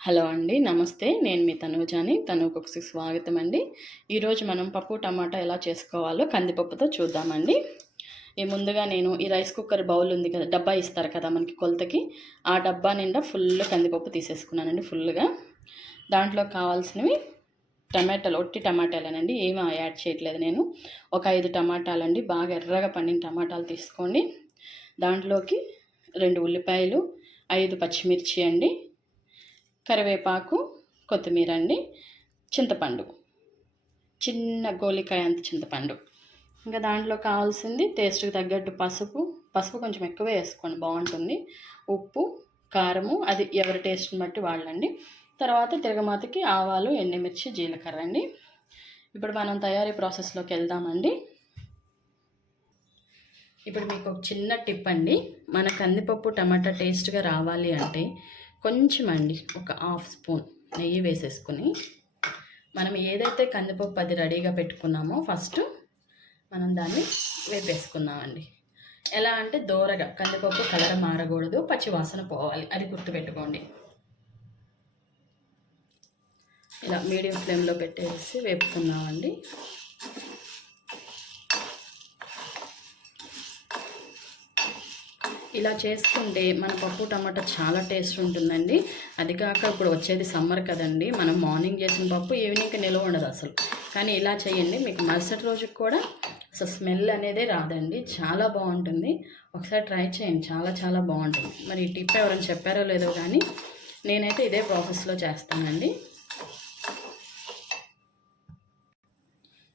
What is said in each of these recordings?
Hello అండి, నమస్తే. నేను మీ తనూజాని. తనూకుక్స్కి స్వాగతం అండి. ఈరోజు మనం పప్పు టమాటా ఎలా చేసుకోవాలో కందిపప్పుతో చూద్దామండి. ముందుగా నేను ఈ రైస్ కుక్కర్ బౌల్ ఉంది కదా, డబ్బా ఇస్తారు కదా మనకి కొలతకి, ఆ డబ్బా నిండా ఫుల్ కందిపప్పు తీసేసుకున్నానండి. ఫుల్గా దాంట్లో కావాల్సినవి టమాటాలు, ఒట్టి టమాటాలేనండి, ఏమీ యాడ్ చేయట్లేదు నేను. ఒక 5 టమాటాలండి, బాగా ఎర్రగా పండిన టమాటాలు తీసుకోండి. దాంట్లోకి 2 ఉల్లిపాయలు, 5 పచ్చిమిర్చి అండి, కరివేపాకు, కొత్తిమీర అండి, చింతపండు, చిన్న గోలికాయ అంత చింతపండు. ఇంకా దాంట్లో కావాల్సింది టేస్ట్కి తగ్గట్టు పసుపు కొంచెం ఎక్కువే వేసుకోండి, బాగుంటుంది. ఉప్పు, కారము అది ఎవరి టేస్ట్ని బట్టి వాళ్ళండి. తర్వాత తిరగమాతకి ఆవాలు, ఎండుమిర్చి, జీలకర్ర అండి. ఇప్పుడు మనం తయారీ ప్రాసెస్లోకి వెళ్దామండి. ఇప్పుడు మీకు ఒక చిన్న టిప్ అండి. మన కందిపప్పు టమాటా టేస్ట్గా రావాలి అంటే కొంచెం అండి, ఒక 1/2 స్పూన్ నెయ్యి వేసేసుకుని మనం ఏదైతే కందిపప్పు అది రెడీగా పెట్టుకున్నామో ఫస్ట్ మనం దాన్ని వేపేసుకుందామండి. ఎలా అంటే దోరగా, కందిపప్పు కలర్ మారకూడదు, పచ్చి వాసన పోవాలి, అది గుర్తుపెట్టుకోండి. ఇలా మీడియం ఫ్లేమ్లో పెట్టేసి వేపుకుందామండి. ఇలా చేసుకుంటే మన పప్పు టమాటా చాలా టేస్ట్ ఉంటుందండి. అది కాక ఇప్పుడు వచ్చేది సమ్మర్ కదండి, మనం మార్నింగ్ చేసిన పప్పు ఈవినింగ్కి నిల్వ ఉండదు అసలు. కానీ ఇలా చేయండి, మీకు మరుసటి రోజుకి కూడా అసలు స్మెల్ అనేదే రాదండి, చాలా బాగుంటుంది. ఒకసారి ట్రై చేయండి, చాలా చాలా బాగుంటుంది. మరి ఈ టిప్ ఎవరైనా చెప్పారో లేదో కానీ నేనైతే ఇదే ప్రాసెస్లో చేస్తానండి.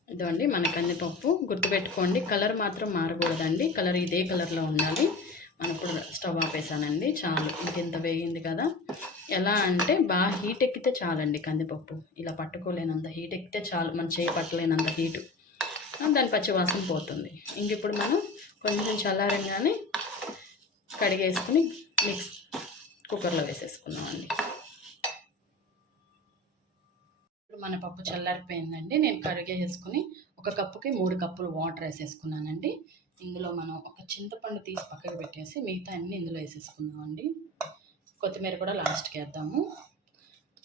ఇదండి మన కందిపప్పు. గుర్తుపెట్టుకోండి, కలర్ మాత్రం మారకూడదండి, కలర్ ఇదే కలర్లో ఉండాలి. మనం ఇప్పుడు స్టవ్ ఆపేసానండి, చాలు. ఇంకెంత వేగింది కదా. ఎలా అంటే బాగా హీట్ ఎక్కితే చాలండి, కందిపప్పు ఇలా పట్టుకోలేనంత హీట్ ఎక్కితే చాలు, మన చేయి పట్టలేనంత హీటు, దాని పచ్చివాసన పోతుంది. ఇంక ఇప్పుడు మనం కొంచెం చల్లారంగానే కడిగేసుకుని కుక్కర్లో వేసేసుకున్నామండి. ఇప్పుడు మన పప్పు చల్లారిపోయిందండి. నేను కడిగేసుకుని ఒక కప్పుకి 3 కప్పులు వాటర్ వేసేసుకున్నానండి. ఇందులో మనం ఒక చింతపండు తీసి పక్కకు పెట్టేసి మిగతా అన్నీ ఇందులో వేసేసుకుందామండి. కొత్తిమీర కూడా లాస్ట్కి వేద్దాము.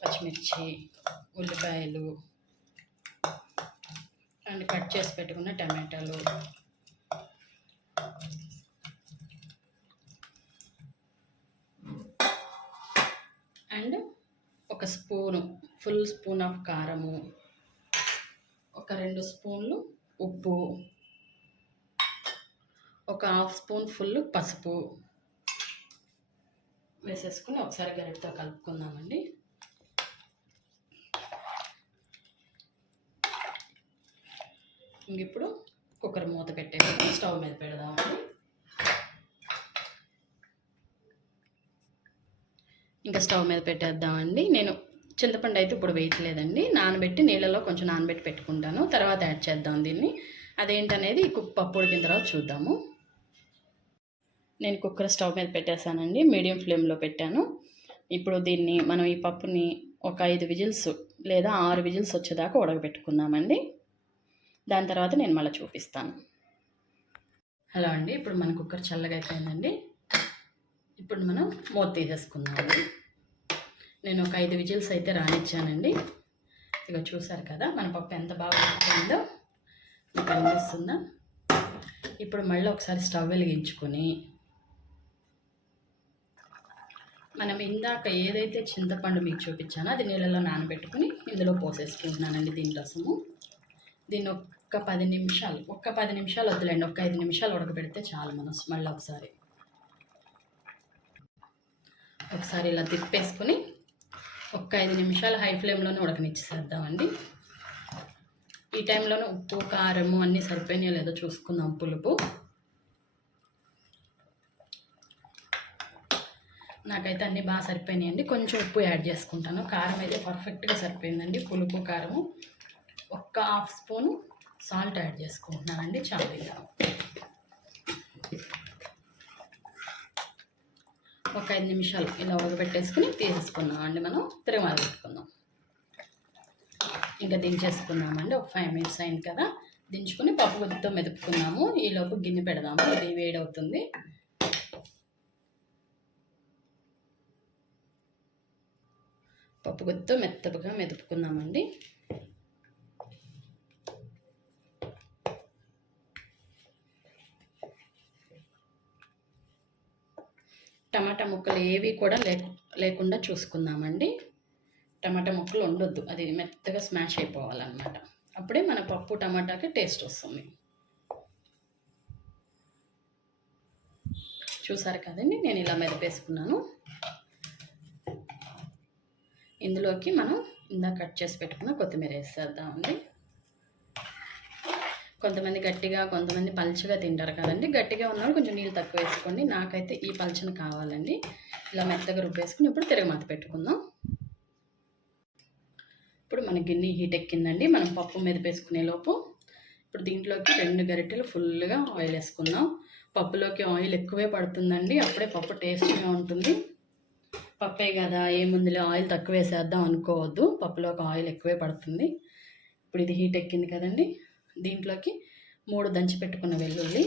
పచ్చిమిర్చి, ఉల్లిపాయలు అండ్ కట్ చేసి పెట్టుకున్న టమాటాలు, అండ్ ఒక ఫుల్ స్పూన్ ఆఫ్ కారము, ఒక 2 స్పూన్లు ఉప్పు, ఒక 1/2 స్పూన్ ఫుల్ పసుపు వేసేసుకుని ఒకసారి గరిటతో కలుపుకుందామండి. ఇంక ఇప్పుడు కుక్కర్ మూత పెట్టేసి స్టవ్ మీద పెడదామండి. ఇంకా స్టవ్ మీద పెట్టేద్దామండి. నేను చింతపండు అయితే ఇప్పుడు వేయట్లేదండి, నానబెట్టి నీళ్ళలో కొంచెం నానబెట్టి పెట్టుకుంటాను, తర్వాత యాడ్ చేద్దాం దీన్ని. అదేంటనేది పప్పు ఉడికిన తర్వాత చూద్దాము. నేను కుక్కర్ స్టవ్ మీద పెట్టేశానండి, మీడియం ఫ్లేమ్లో పెట్టాను. ఇప్పుడు దీన్ని మనం ఈ పప్పుని ఒక 5 విజిల్స్ లేదా 6 విజిల్స్ వచ్చేదాకా ఉడకబెట్టుకుందామండి. దాని తర్వాత నేను మళ్ళీ చూపిస్తాను. హలో అండి, ఇప్పుడు మన కుక్కర్ చల్లగా అయిపోయిందండి. ఇప్పుడు మనం మూత తీసేసుకుందామండి. నేను ఒక 5 విజిల్స్ అయితే రానిచ్చానండి. ఇక చూసారు కదా మన పప్పు ఎంత బాగా ఉడికిందో, మీకు అనిపిస్తుందా? ఇప్పుడు మళ్ళీ ఒకసారి స్టవ్ వెలిగించుకొని మనం ఇందాక ఏదైతే చింతపండు మీకు చూపించానో అది నీళ్ళలో నానబెట్టుకుని ఇందులో పోసేసుకుంటున్నానండి దీని రసము. దీన్ని ఒక 10 నిమిషాలు వద్దులేండి, ఒక 5 నిమిషాలు ఉడకబెడితే చాలు. మనం మళ్ళీ ఒకసారి ఇలా తిప్పేసుకుని ఒక 5 నిమిషాలు హై ఫ్లేమ్లోనే ఉడకనిచ్చేసేద్దామండి. ఈ టైంలోనే ఉప్పు, కారము అన్నీ సరిపోయినాయో లేదో చూసుకుందాం. పులుపు నాకైతే అన్నీ బాగా సరిపోయినాయండి. కొంచెం ఉప్పు యాడ్ చేసుకుంటాను. కారం అయితే పర్ఫెక్ట్గా సరిపోయిందండి, పులుపు కారము. ఒక 1/2 స్పూను సాల్ట్ యాడ్ చేసుకుంటున్నానండి, చాలు. ఇక ఒక 5 నిమిషాలు ఇలా ఉడకబెట్టేసుకుని తీసేసుకున్నామండి. మనం తిరగమాత పెట్టుకుందాం. ఇంకా దించేసుకున్నామండి. ఒక 5 మినిట్స్ అయింది కదా, దించుకుని పప్పు గుత్తితో మెదుపుకున్నాము. ఈలోపు గిన్నె పెడదాము, ఇది వేడవుతుంది. పప్పు గుత్తితో మెత్తగా మెదుపుకుందామండి. టమాటా ముక్కలు ఏవి కూడా లేకుండా చూసుకుందామండి. టమాటా ముక్కలు ఉండొద్దు, అది మెత్తగా స్మాష్ అయిపోవాలన్నమాట. అప్పుడే మన పప్పు టమాటాకి టేస్ట్ వస్తుంది. చూసారు కదండి, నేను ఇలా మెదిపేసుకున్నాను. ఇందులోకి మనం ఇందాక కట్ చేసి పెట్టుకున్న కొత్తిమీర వేసేద్దామండి. కొంతమంది గట్టిగా, కొంతమంది పలుచగా తింటారు కదండి. గట్టిగా ఉన్నవాళ్ళు కొంచెం నీళ్ళు తక్కువ వేసుకోండి. నాకైతే ఈ పలుచన కావాలండి. ఇలా మెత్తగా రుబ్బేసుకుని ఇప్పుడు తిరగమాత పెట్టుకుందాం. ఇప్పుడు మన గిన్నె హీట్ ఎక్కిందండి. మనం పప్పు మెదిపేసుకునే లోపు ఇప్పుడు దీంట్లోకి 2 గరిటెలు ఫుల్గా ఆయిల్ వేసుకుందాం. పప్పులోకి ఆయిల్ ఎక్కువే పడుతుందండి, అప్పుడే పప్పు టేస్ట్గా ఉంటుంది. పప్పే కదా ఏముందిలే ఆయిల్ తక్కువ వేసేద్దాం అనుకోవద్దు, పప్పులోకి ఆయిల్ ఎక్కువే పడుతుంది. ఇప్పుడు ఇది హీట్ ఎక్కింది కదండి, దీంట్లోకి 3 దంచి పెట్టుకున్న వెల్లుల్లి,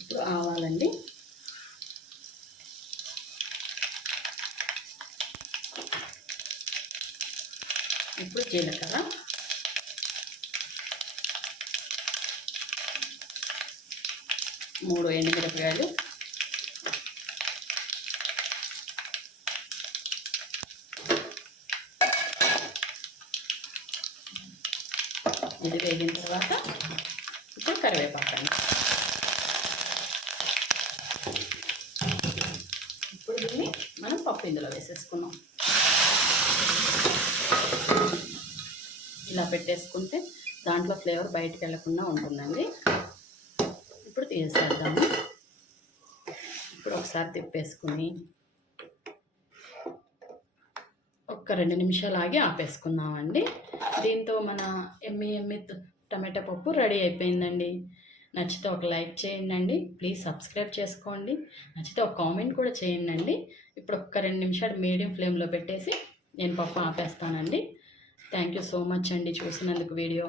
ఇప్పుడు ఆవాలండి, ఇప్పుడు జీలకర్ర, మూడు ఎండుమిరపకాయలు, ఇది వేగిన తర్వాత ఇప్పుడు కరివేపాకు అండి. ఇప్పుడు దీన్ని మనం పప్పు ఇందులో వేసేసుకున్నాం. ఇలా పెట్టేసుకుంటే దాంట్లో ఫ్లేవర్ బయటికి వెళ్ళకుండా ఉంటుందండి. ఇప్పుడు తీసేద్దాము. ఇప్పుడు ఒకసారి తిప్పేసుకుని ఒక్క 2 నిమిషాలు ఆగి ఆపేసుకుందామండి. దీంతో మన ఎమ్మి టమాటా పప్పు రెడీ అయిపోయిందండి. నచ్చితే ఒక లైక్ చేయండి, ప్లీజ్ సబ్స్క్రైబ్ చేసుకోండి. నచ్చితే ఒక కామెంట్ కూడా చేయండి. ఇప్పుడు ఒక్క 2 నిమిషాలు మీడియం ఫ్లేమ్లో పెట్టేసి నేను పప్పు ఆపేస్తానండి. థ్యాంక్ యూ సో మచ్ అండి చూసినందుకు వీడియో.